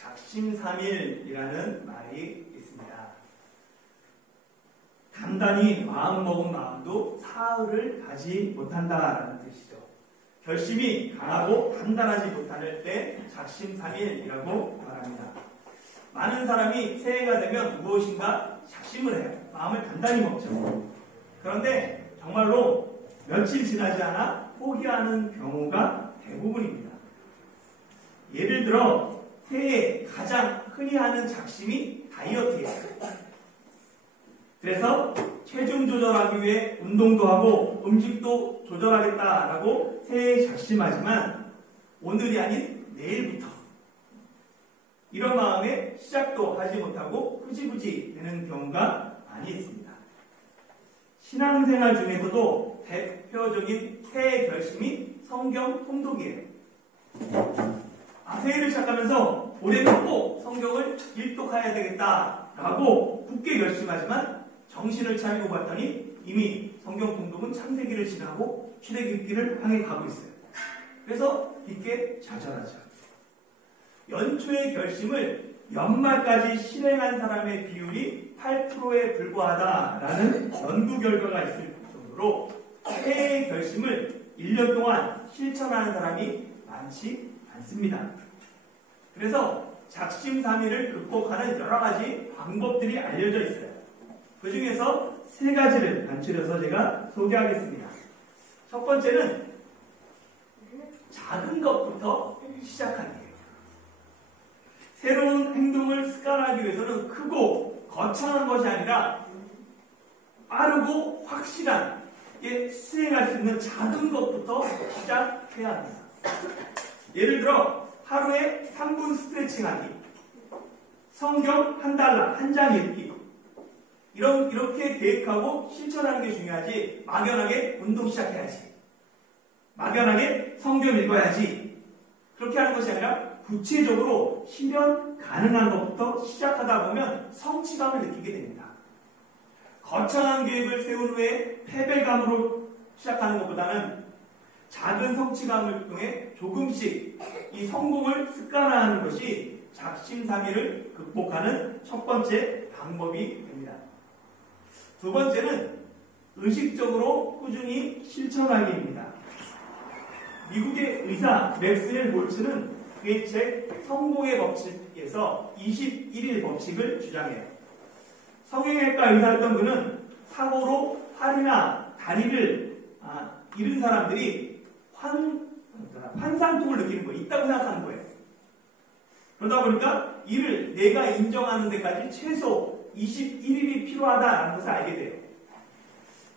작심삼일이라는 말이 있습니다. 단단히 마음먹은 마음도 사흘을 가지 못한다라는 뜻이죠. 결심이 강하고 단단하지 못할 때 작심삼일이라고 말합니다. 많은 사람이 새해가 되면 무엇인가 작심을 해요. 마음을 단단히 먹죠. 그런데 정말로 며칠 지나지 않아 포기하는 경우가 대부분입니다. 예를 들어 새해에 가장 흔히 하는 작심이 다이어트예요. 그래서 체중 조절하기 위해 운동도 하고 음식도 조절하겠다라고 새해에 작심하지만 오늘이 아닌 내일부터 이런 마음에 시작도 하지 못하고 흐지부지 되는 경우가 많이 있습니다. 신앙생활 중에서도 대표적인 새해 결심이 성경 통독이에요. 새해를 시작하면서 올해는 꼭 성경을 일독해야 되겠다라고 굳게 결심하지만 정신을 차리고 봤더니 이미 성경 통독은 창세기를 지나고 출애굽기를 향해 가고 있어요. 그래서 깊게 좌절하죠. 연초의 결심을 연말까지 실행한 사람의 비율이 8%에 불과하다라는 연구 결과가 있을 정도로 새해의 결심을 1년 동안 실천하는 사람이 많지 않습니다. 그래서 작심삼일을 극복하는 여러 가지 방법들이 알려져 있어요. 그 중에서 세 가지를 간추려서 제가 소개하겠습니다. 첫 번째는 작은 것부터 시작하는 거예요. 새로운 행동을 습관하기 위해서는 크고 거창한 것이 아니라 빠르고 확실한 수행할 수 있는 작은 것부터 시작해야 합니다. 예를 들어 하루에 3분 스트레칭하기, 성경 한 달러, 한 장 읽기, 이렇게 계획하고 실천하는 게 중요하지 막연하게 운동 시작해야지, 막연하게 성경 읽어야지 그렇게 하는 것이 아니라 구체적으로 실현 가능한 것부터 시작하다 보면 성취감을 느끼게 됩니다. 거창한 계획을 세운 후에 패배감으로 시작하는 것보다는 작은 성취감을 통해 조금씩 이 성공을 습관화하는 것이 작심삼일을 극복하는 첫 번째 방법이 됩니다. 두 번째는 의식적으로 꾸준히 실천하기입니다. 미국의 의사 맥스웰 몰츠는 그의 책 성공의 법칙에서 21일 법칙을 주장해요. 성형외과 의사였던 그는 사고로 팔이나 다리를 잃은 사람들이 환상통을 느끼는 거예요. 있다고 생각하는 거예요. 그러다 보니까 이를 내가 인정하는 데까지 최소 21일이 필요하다는 것을 알게 돼요.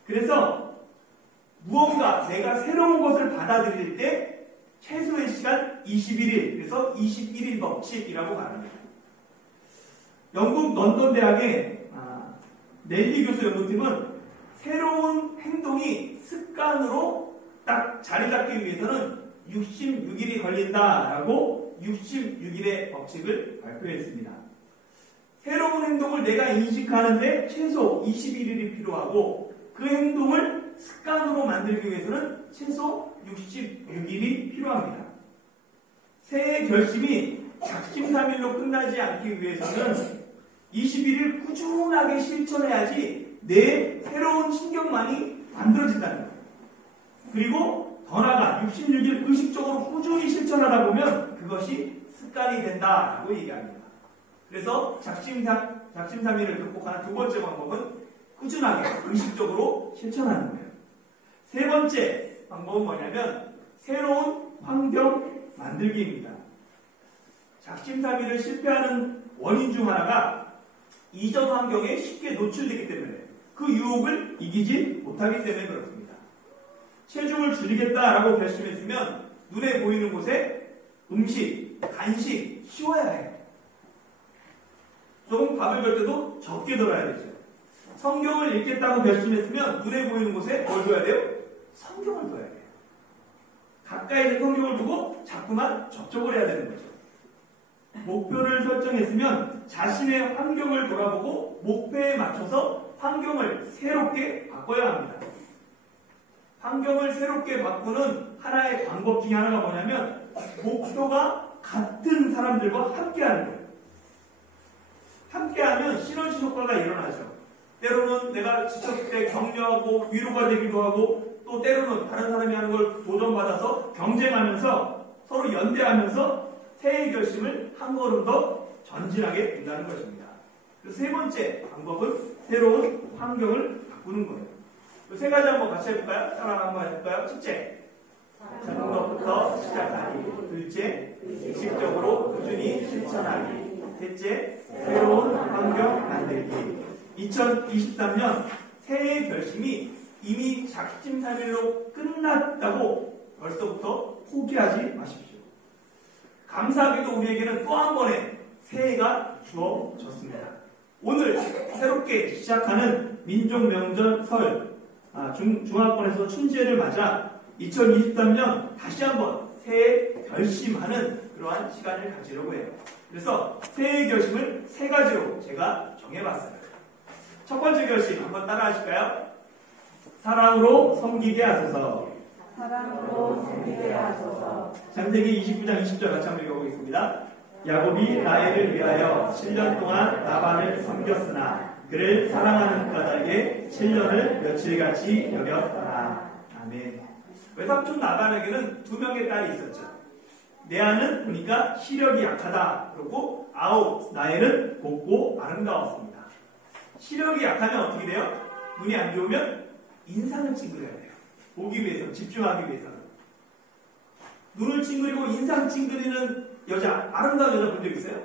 그래서 무언가 내가 새로운 것을 받아들일 때 최소의 시간 21일, 그래서 21일 법칙이라고 말합니다. 영국 런던 대학의 넬리 교수 연구팀은 새로운 행동이 습관으로 딱 자리 잡기 위해서는 66일이 걸린다라고 66일의 법칙을 발표했습니다. 새로운 행동을 내가 인식하는데 최소 21일이 필요하고 그 행동을 습관으로 만들기 위해서는 최소 66일이 필요합니다. 새해 결심이 작심삼일로 끝나지 않기 위해서는 21일 꾸준하게 실천해야지 내 새로운 신경만이 만들어진다는 거예요. 그리고 더 나아가 66일 의식적으로 꾸준히 실천하다 보면 그것이 습관이 된다라고 얘기합니다. 그래서 작심삼일을 극복하는 두 번째 방법은 꾸준하게 의식적으로 실천하는 거예요. 세 번째 방법은 뭐냐면 새로운 환경 만들기입니다. 작심삼일을 실패하는 원인 중 하나가 이전 환경에 쉽게 노출되기 때문에 그 유혹을 이기지 못하기 때문에 그렇습니다. 체중을 줄이겠다라고 결심했으면 눈에 보이는 곳에 음식, 간식 씌워야 해요. 조금 밥을 걸 때도 적게 덜어야 되죠. 성경을 읽겠다고 결심했으면 눈에 보이는 곳에 뭘 둬야 돼요? 성경을 둬야 돼요. 가까이서 성경을 두고 자꾸만 접촉을 해야 되는 거죠. 목표를 설정했으면 자신의 환경을 돌아보고 목표에 맞춰서 환경을 새롭게 바꿔야 합니다. 환경을 새롭게 바꾸는 하나의 방법 중에 하나가 뭐냐면 목표가 같은 사람들과 함께하는 거예요. 함께하면 시너지 효과가 일어나죠. 때로는 내가 지쳤을 때 격려하고 위로가 되기도 하고, 또 때로는 다른 사람이 하는 걸 도전받아서 경쟁하면서 서로 연대하면서 새해 결심을 한 걸음 더 전진하게 된다는 것입니다. 그래서 세 번째 방법은 새로운 환경을 바꾸는 거예요. 세 가지 한번 같이 해볼까요? 하나 한번 해볼까요? 첫째, 작은 것부터 시작하기. 둘째, 의식적으로 꾸준히 실천하기. 셋째, 새로운 환경 만들기. 2023년 새해 결심이 이미 작심삼일로 끝났다고 벌써부터 포기하지 마십시오. 감사하게도 우리에게는 또 한 번의 새해가 주어졌습니다. 오늘 새롭게 시작하는 민족명절 설, 중화권에서 춘제를 맞아 2023년 다시 한번 새해 결심하는 그러한 시간을 가지려고 해요. 그래서 새해 결심을 세 가지로 제가 정해봤어요. 첫 번째 결심 한번 따라 하실까요? 사랑으로 섬기게 하소서. 사랑으로 섬기게 하소서. 창세기 29장 20절 같이 한번 읽어보겠습니다. 야곱이 라헬을 위하여 7년 동안 라반을 섬겼으나 그를 사랑하는 까닭에 7년을 며칠같이 여겼더라. 아멘. 외삼촌 라반에게는 2명의 딸이 있었죠. 레아는 보니까 시력이 약하다. 그리고 라헬은 곱고 아름다웠습니다. 시력이 약하면 어떻게 돼요? 눈이 안 좋으면 인상을 찡그려야 돼요. 보기 위해서, 집중하기 위해서는. 눈을 찡그리고 인상 찡그리는 여자, 아름다운 여자 본 적 있어요?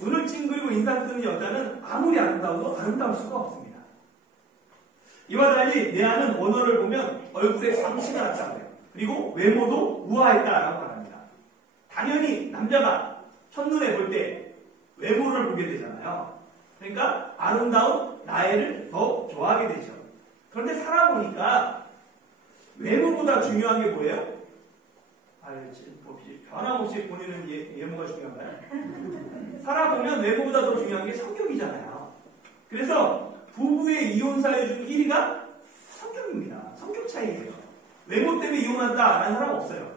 눈을 찡그리고 인상 쓰는 여자는 아무리 아름다워도 아름다울 수가 없습니다. 이와 달리 레아는 원어를 보면 얼굴에 광채가 났다고 해요. 그리고 외모도 우아했다라고 말합니다. 당연히 남자가 첫눈에 볼 때 외모를 보게 되잖아요. 그러니까 아름다운 라헬을 더 좋아하게 되죠. 그런데 살아보니까 외모보다 중요한 게 뭐예요? 변함없이 본인은 외모가 중요한가요? 살아보면 외모보다 더 중요한 게 성격이잖아요. 그래서 부부의 이혼 사유 중 1위가 성격입니다. 성격 차이예요. 외모 때문에 이혼한다라는 사람 없어요.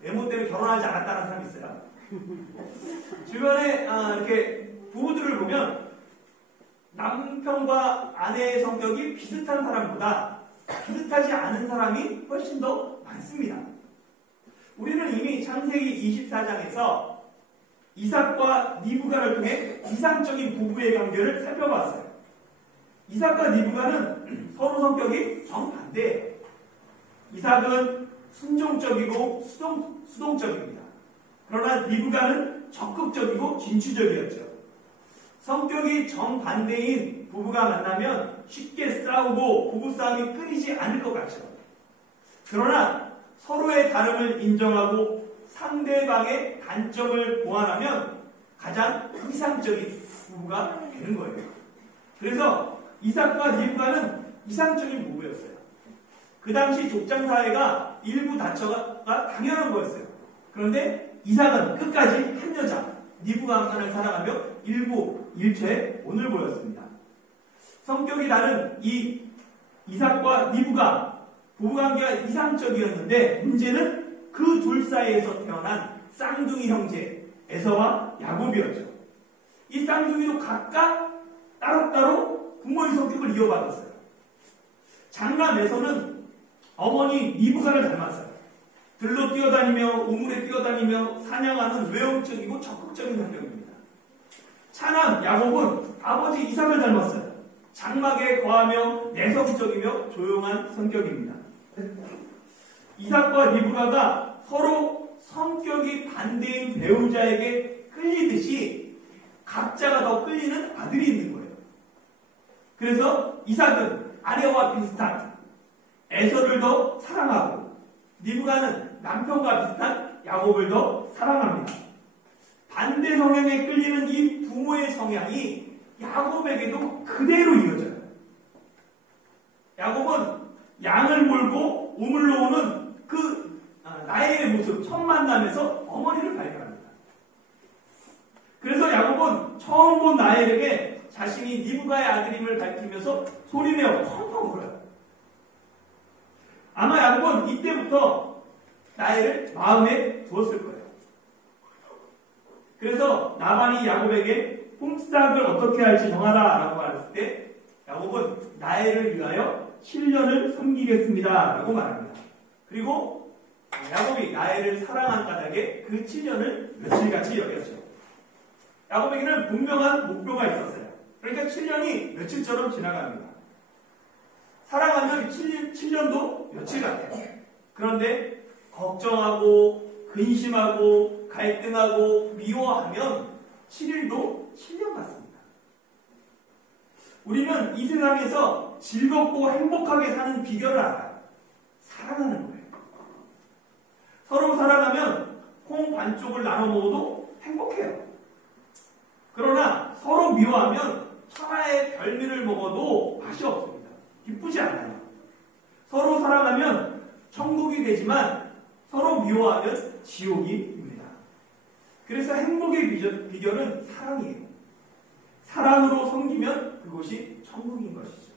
외모 때문에 결혼하지 않았다는 사람 있어요. 주변에 이렇게 부부들을 보면 남편과 아내의 성격이 비슷한 사람보다 비슷하지 않은 사람이 훨씬 더 많습니다. 우리는 이미 창세기 24장에서 이삭과 리브가를 통해 이상적인 부부의 관계를 살펴봤어요. 이삭과 리브가는 서로 성격이 정반대예요. 이삭은 순종적이고 수동적입니다. 그러나 리브가는 적극적이고 진취적이었죠. 성격이 정반대인 부부가 만나면 쉽게 싸우고 부부싸움이 끊이지 않을 것 같죠. 그러나 서로의 다름을 인정하고 상대방의 단점을 보완하면 가장 이상적인 부부가 되는 거예요. 그래서 이삭과 리브가는 이상적인 부부였어요. 그 당시 족장사회가 일부 다처가 당연한 거였어요. 그런데 이삭은 끝까지 한 여자, 리브가 한 판을 사랑하며 일부일체 본을 보였습니다. 성격이 다른 이 이삭과 리브가 부부관계가 이상적이었는데 문제는 그 둘 사이에서 태어난 쌍둥이 형제 에서와 야곱이었죠. 이 쌍둥이도 각각 따로따로 부모의 성격을 이어받았어요. 장남 에서는 어머니 리브가를 닮았어요. 들로 뛰어다니며 우물에 뛰어다니며 사냥하는 외형적이고 적극적인 성격입니다. 차남 야곱은 아버지 이삭을 닮았어요. 장막에 거하며 내성적이며 조용한 성격입니다. 이삭과 리브가가 서로 성격이 반대인 배우자에게 끌리듯이 각자가 더 끌리는 아들이 있는 거예요. 그래서 이삭은 아내와 비슷한 에서를 더 사랑하고 리브가는 남편과 비슷한 야곱을 더 사랑합니다. 반대 성향에 끌리는 이 부모의 성향이 야곱에게도 그대로 이어져요. 야곱은 양을 몰고 우물로 오는 그 나의 모습, 첫 만남에서 어머니를 발견합니다. 그래서 야곱은 처음 본 나엘에게 자신이 리브가의 아들임을 밝히면서 소리내어 펑펑 울어요. 아마 야곱은 이때부터 나엘을 마음에 두었을 거예요. 그래서 라반이 야곱에게 품삯을 어떻게 할지 정하라라고 말했을 때 야곱은 나엘을 위하여 7년을 섬기겠습니다라고 말합니다. 그리고 야곱이 나엘을 사랑한 까닭에 그 7년을 며칠같이 여겼죠. 야곱에게는 분명한 목표가 있었어요. 그러니까 7년이 며칠처럼 지나갑니다. 사랑하면 7년도 며칠 같아요. 그런데 걱정하고 근심하고 갈등하고 미워하면 7일도 7년 같습니다. 우리는 이 세상에서 즐겁고 행복하게 사는 비결을 알아요. 사랑하는 거예요. 서로 사랑하면 콩 반쪽을 나눠 먹어도 행복해요. 그러나 서로 미워하면 천하의 별미를 먹어도 맛이 없습니다. 기쁘지 않아요. 서로 사랑하면 천국이 되지만 서로 미워하면 지옥이 됩니다. 그래서 행복의 비결은 사랑이에요. 사랑으로 섬기면 그곳이 천국인 것이죠.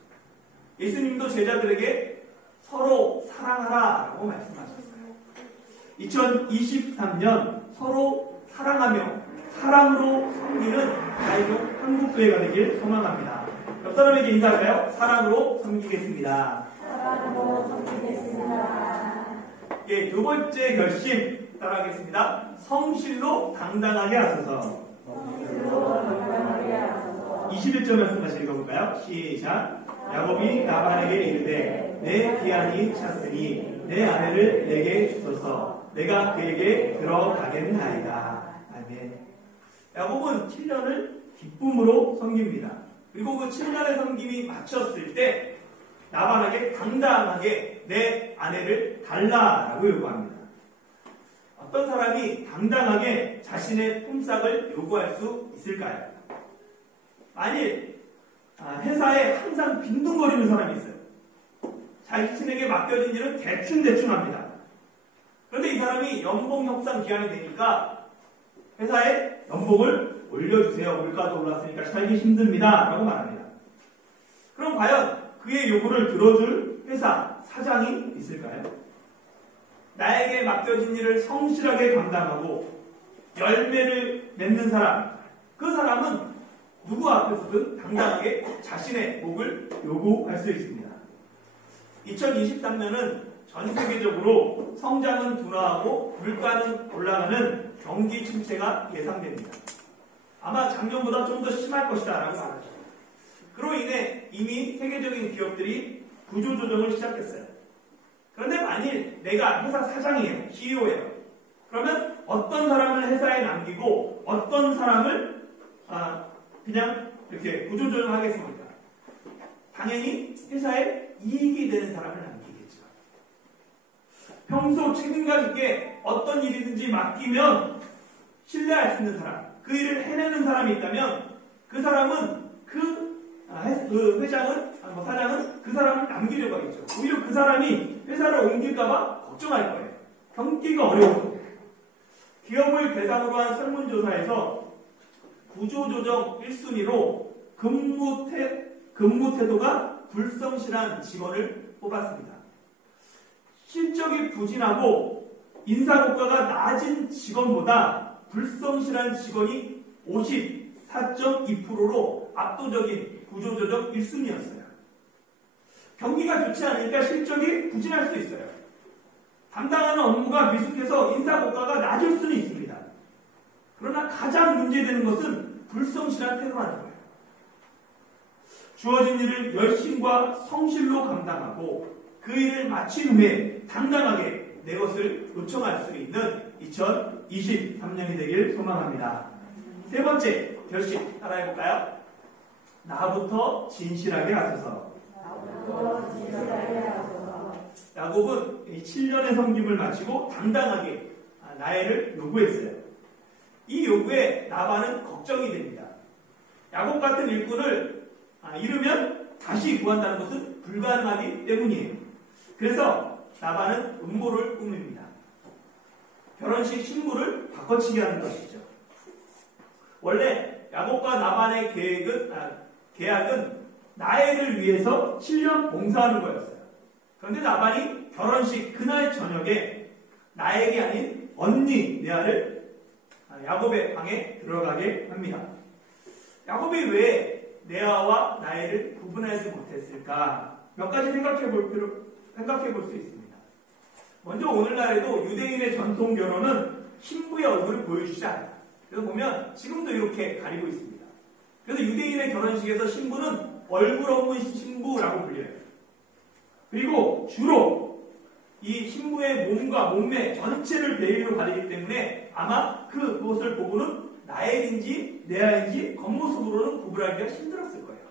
예수님도 제자들에게 서로 사랑하라라고 말씀하셨어요. 2023년 서로 사랑하며 사랑으로 섬기는 가이동 한국교회가 되길 소망합니다. 옆 사람에게 인사할까요? 사랑으로 섬기겠습니다. 사랑으로 섬기겠습니다. 예, 두 번째 결심 따라하겠습니다. 성실로 당당하게 하소서. 성실로 당당하게 하소서. 21절 말씀 다시 읽어볼까요? 시작. 야곱이 라반에게 이르되 내 기한이 찼으니 내 아내를 내게 주소서. 내가 그에게 들어가겠나이다. 아멘. 야곱은 7년을 기쁨으로 섬깁니다. 그리고 그 7년의 섬김이 마쳤을 때 라반에게 당당하게 내 아내를 달라라고 요구합니다. 어떤 사람이 당당하게 자신의 품삯을 요구할 수 있을까요? 만일 회사에 항상 빈둥거리는 사람이 있어요. 자신에게 맡겨진 일은 대충 합니다. 그런데 이 사람이 연봉 협상 기한이 되니까 회사에 연봉을 올려주세요. 물가도 올랐으니까 살기 힘듭니다. 라고 말합니다. 그럼 과연 그의 요구를 들어줄 회사 사장이 있을까요? 나에게 맡겨진 일을 성실하게 감당하고 열매를 맺는 사람, 그 사람은 누구 앞에서든 당당하게 자신의 목을 요구할 수 있습니다. 2023년은 전 세계적으로 성장은 둔화하고 물가는 올라가는 경기 침체가 예상됩니다. 아마 작년보다 좀 더 심할 것이다 라고 말하죠. 그로 인해 이미 세계적인 기업들이 구조조정을 시작했어요. 그런데 만일 내가 회사 사장이에요. CEO예요. 그러면 어떤 사람을 회사에 남기고 어떤 사람을 그냥 이렇게 구조조정하겠습니까? 당연히 회사에 이익이 되는 사람을 남기겠죠. 평소 책임감 있게 어떤 일이든지 맡기면 신뢰할 수 있는 사람, 그 일을 해내는 사람이 있다면 그 사람은 사장은 그 사람을 남기려고 하겠죠. 오히려 그 사람이 회사를 옮길까봐 걱정할 거예요. 경기가 어려워서. 기업을 대상으로 한 설문조사에서 구조조정 1순위로 근무 태도가 불성실한 직원을 뽑았습니다. 실적이 부진하고 인사고과가 낮은 직원보다 불성실한 직원이 54.2%로 압도적인 구조조정 1순위였어요. 경기가 좋지 않으니까 실적이 부진할 수 있어요. 담당하는 업무가 미숙해서 인사고과가 낮을 수는 있습니다. 그러나 가장 문제되는 것은 불성실한 태도라는 거예요. 주어진 일을 열심과 성실로 감당하고 그 일을 마친 후에 당당하게 내 것을 요청할 수 있는 2023년이 되길 소망합니다. 세 번째 결심 따라해볼까요? 나부터 진실하게 하소서. 야곱은 이 7년의 섬김을 마치고 당당하게 나엘을 요구했어요. 이 요구에 라반은 걱정이 됩니다. 야곱 같은 일꾼을 잃으면 다시 구한다는 것은 불가능하기 때문이에요. 그래서 라반은 음모를 꾸밉니다. 결혼식 신부를 바꿔치기 하는 것이죠. 원래 야곱과 라반의 계약은 나엘을 위해서 7년 봉사하는 거였어요. 그런데 라반이 결혼식 그날 저녁에 나에게 아닌 언니 레아를 야곱의 방에 들어가게 합니다. 야곱이 왜 레아와 라헬을 구분하지 못했을까? 몇 가지 생각해 볼 수 있습니다. 먼저 오늘날에도 유대인의 전통 결혼은 신부의 얼굴을 보여주지 않아요. 그래서 보면 지금도 이렇게 가리고 있습니다. 그래서 유대인의 결혼식에서 신부는 얼굴 없는 신부라고 불려요. 그리고 주로 이 신부의 몸과 몸매 전체를 베일로 가리기 때문에 아마 그것을 보고는 라헬인지 레아인지 겉모습으로는 구분하기가 힘들었을 거예요.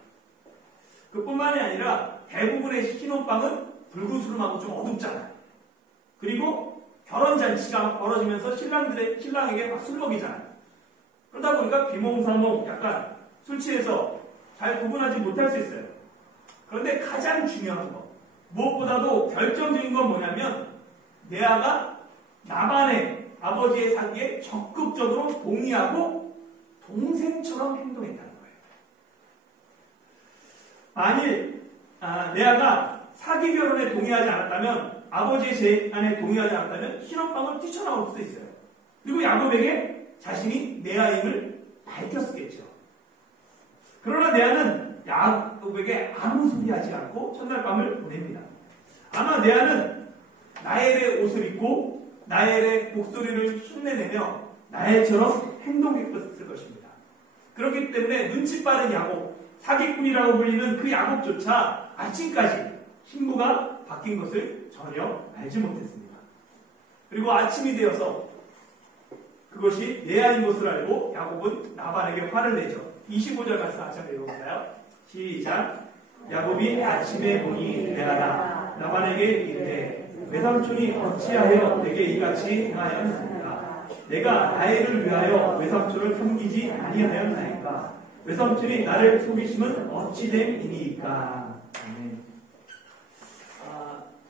그뿐만이 아니라 대부분의 신혼방은 불구스름하고 좀 어둡잖아요. 그리고 결혼잔치가 벌어지면서 신랑에게 막 술 먹이잖아요. 그러다 보니까 비몽사몽 약간 술 취해서 잘 구분하지 못할 수 있어요. 그런데 가장 중요한 거, 무엇보다도 결정적인 건 뭐냐면 레아가 라반의 아버지의 사기에 적극적으로 동의하고 동생처럼 행동했다는 거예요. 만일 레아가 사기 결혼에 동의하지 않았다면, 아버지의 제안에 동의하지 않았다면 신혼방을 뛰쳐나올 수도 있어요. 그리고 야곱에게 자신이 레아임을 밝혔겠죠. 그러나 레아는 야곱에게 아무 소리 하지 않고 첫날 밤을 보냅니다. 아마 레아는 라헬의 옷을 입고 라헬의 목소리를 흉내내며 라헬처럼 행동했을 것입니다. 그렇기 때문에 눈치 빠른 야곱, 사기꾼이라고 불리는 그 야곱조차 아침까지 신부가 바뀐 것을 전혀 알지 못했습니다. 그리고 아침이 되어서 그것이 레아인 것을 알고 야곱은 라반에게 화를 내죠. 25절 말씀 같이 한번 읽어볼까요? 시작. 야곱이 아침에 보니 레아라. 라반에게 이르되 외삼촌이 어찌하여 내게 이같이 행하였나이까? 내가 라헬을 위하여 외삼촌을 섬기지 아니하였나이까? 외삼촌이 나를 속이심은 어찌 됨이니까?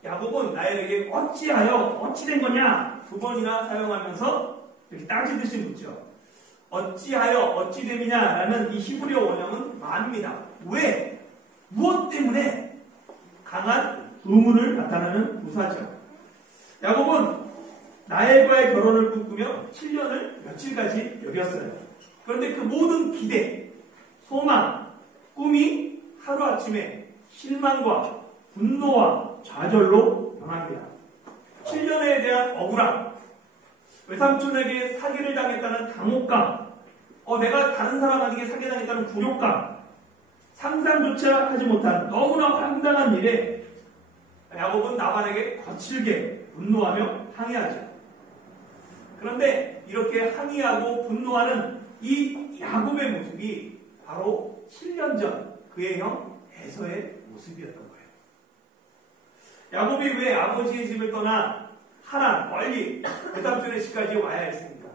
야곱은 라헬에게 어찌된 거냐? 두 번이나 사용하면서 이렇게 따지듯이 묻죠. 어찌됨이냐라는 이 히브리어 원형은 만입니다. 왜? 무엇 때문에? 강한 의문을 나타내는 부사죠. 야곱은 라헬과의 결혼을 꿈꾸며 7년을 며칠까지 여겼어요. 그런데 그 모든 기대, 소망, 꿈이 하루아침에 실망과 분노와 좌절로 변합니다. 7년에 대한 억울함, 외삼촌에게 사기를 당했다는 당혹감, 내가 다른 사람에게 사기당했다는 굴욕감, 상상조차 하지 못한 너무나 황당한 일에 야곱은 라반에게 거칠게 분노하며 항의하죠. 그런데 이렇게 항의하고 분노하는 이 야곱의 모습이 바로 7년 전 그의 형 에서의 모습이었던 거예요. 야곱이 왜 아버지의 집을 떠나 하란 멀리 외삼촌의 집까지 와야 했습니까?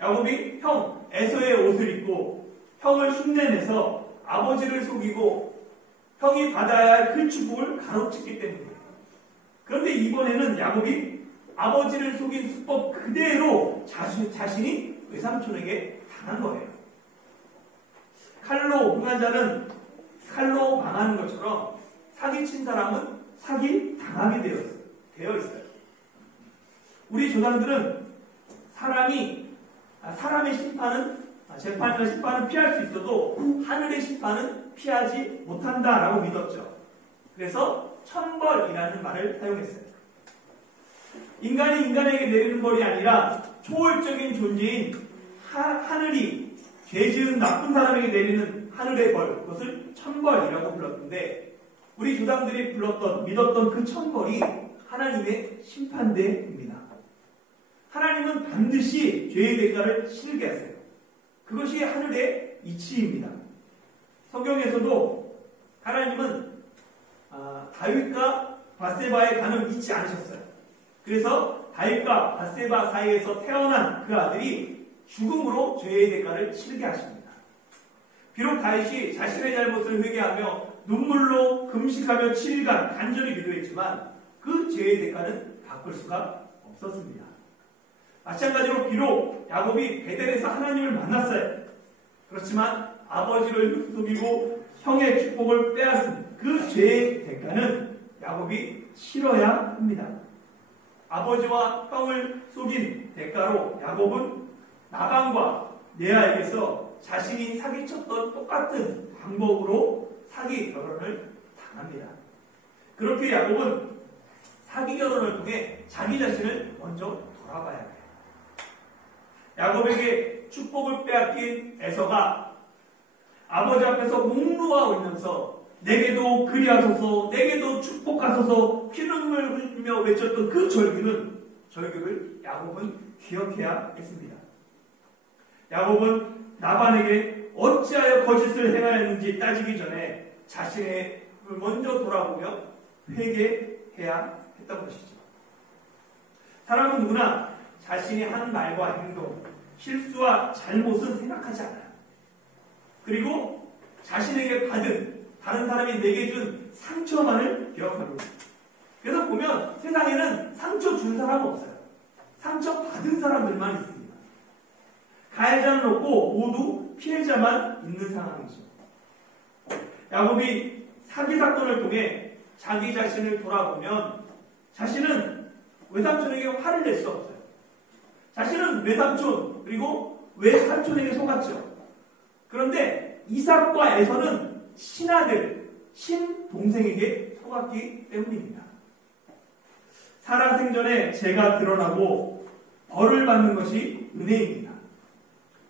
야곱이 형 에서의 옷을 입고 형을 흉내내서 아버지를 속이고 형이 받아야 할 그 축복을 가로챘기 때문이에요. 그런데 이번에는 야곱이 아버지를 속인 수법 그대로 자신이 외삼촌에게 당한 거예요. 칼로 흥한 자는 칼로 망하는 것처럼 사기친 사람은 사기 당하게 되어 있어요. 우리 조상들은 사람의 심판은 재판이나 심판은 피할 수 있어도 하늘의 심판은 피하지 못한다라고 믿었죠. 그래서 천벌이라는 말을 사용했어요. 인간이 인간에게 내리는 벌이 아니라 초월적인 존재인 하늘이 죄 지은 나쁜 사람에게 내리는 하늘의 벌, 그것을 천벌이라고 불렀는데 우리 조상들이 믿었던 그 천벌이 하나님의 심판대입니다. 하나님은 반드시 죄의 대가를 치르게 하세요. 그것이 하늘의 이치입니다. 성경에서도 하나님은 다윗과 바세바의 간을 잊지 않으셨어요. 그래서 다윗과 바세바 사이에서 태어난 그 아들이 죽음으로 죄의 대가를 치르게 하십니다. 비록 다윗이 자신의 잘못을 회개하며 눈물로 금식하며 7일간 간절히 기도했지만 그 죄의 대가는 바꿀 수가 없었습니다. 마찬가지로 비록 야곱이 베델에서 하나님을 만났어요. 그렇지만 아버지를 속이고 형의 축복을 빼앗은 그 죄의 대가는 야곱이 치러야 합니다. 아버지와 형을 속인 대가로 야곱은 라반과 레아에게서 자신이 사기쳤던 똑같은 방법으로 사기 결혼을 당합니다. 그렇게 야곱은 사기 결혼을 통해 자기 자신을 먼저 돌아봐야 해요. 야곱에게 축복을 빼앗긴 에서가 아버지 앞에서 몽루하고 있면서 내게도 그리하소서, 내게도 축복하소서 피눈물 흘리며 외쳤던 그 절규를 야곱은 기억해야 했습니다. 야곱은 라반에게 어찌하여 거짓을 행하였는지 따지기 전에 자신을 먼저 돌아보며 회개해야 했던 것이죠. 사람은 누구나 자신이 한 말과 행동, 실수와 잘못은 생각하지 않아요. 그리고 자신에게 받은, 다른 사람이 내게 준 상처만을 기억합니다. 그래서 보면 세상에는 상처 준 사람은 없어요. 상처 받은 사람들만 있습니다. 가해자는 없고 모두 피해자만 있는 상황이죠. 야곱이 사기 사건을 통해 자기 자신을 돌아보면 자신은 외삼촌에게 화를 낼 수 없어요. 자신은 외삼촌 그리고 외삼촌에게 속았죠. 그런데 이삭과 에서는 친아들, 친동생에게 속았기 때문입니다. 살아생전에 죄가 드러나고 벌을 받는 것이 은혜입니다.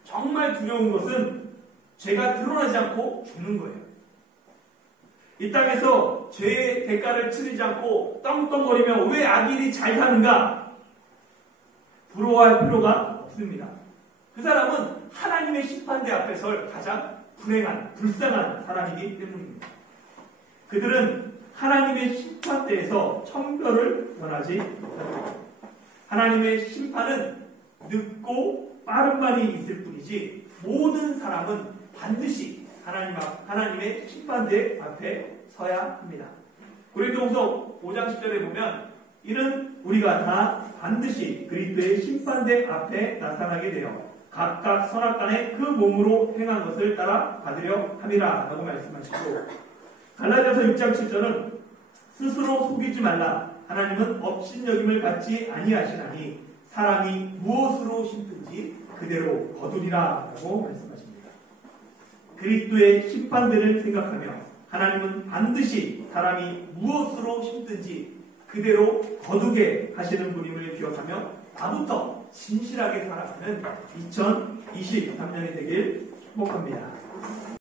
정말 두려운 것은 죄가 드러나지 않고 죽는 거예요. 이 땅에서 죄의 대가를 치르지 않고 떵떵거리며 왜 악인이 잘 사는가? 부러워할 필요가 없습니다. 그 사람은 하나님의 심판대 앞에 설 가장 불행한, 불쌍한 사람이기 때문입니다. 그들은 하나님의 심판대에서 청별을 원하지 못합니다. 하나님의 심판은 늦고 빠른 말이 있을 뿐이지 모든 사람은 반드시 하나님의 심판대 앞에 서야 합니다. 고린도후서 5장 10절에 보면 이는 우리가 다 반드시 그리스도의 심판대 앞에 나타나게 되어 각각 선악간에 그 몸으로 행한 것을 따라 받으려 함이라 라고 말씀하시고, 갈라디아서 6장 7절은 스스로 속이지 말라. 하나님은 업신여김을 받지 아니하시나니 사람이 무엇으로 심든지 그대로 거두리라 라고 말씀하십니다. 그리스도의 심판대를 생각하며 하나님은 반드시 사람이 무엇으로 심든지 그대로 거두게 하시는 분임을 기억하며 나부터 진실하게 살아가는 2023년이 되길 축복합니다.